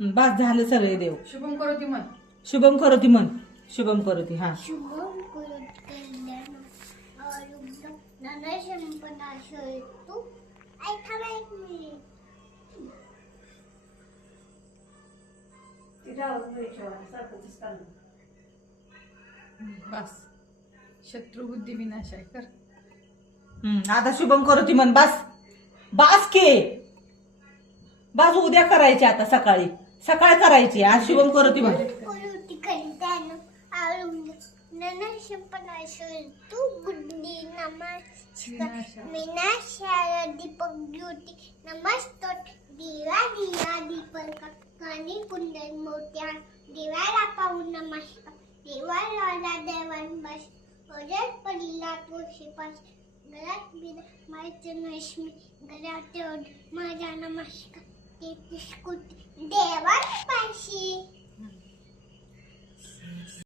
बस झालं सगळे देव. शुभम करोती म्हण. शुभम करोती म्हण. शुभम करोती. हा शुभम करोति कल्याणम आरोग्यम धनसंपदां ऐका ना एक मिनिट. बस शत्रुबुद्धी विनाश आहे कर. आता शुभम करोती म्हण. बस बास के बास. उद्या करायची आता सकाळी सकाळी करायची. आज शुभम करोती म्हण. करोति कल्याणम आरोग्यम धनसंपदां बुद्धी नमस्कार विनाशाय दीपक ज्योती नमस्तोत दिवा दिवा दीपक कानी कुंडल मोत्या देवाला पाहून नमस्कार देवाला देवान बस ओजत पडला तुळशीपास घरात बिना मायचं नश्मी घरात माझा नमस्कार ते पिस्कुट देवान पाशी.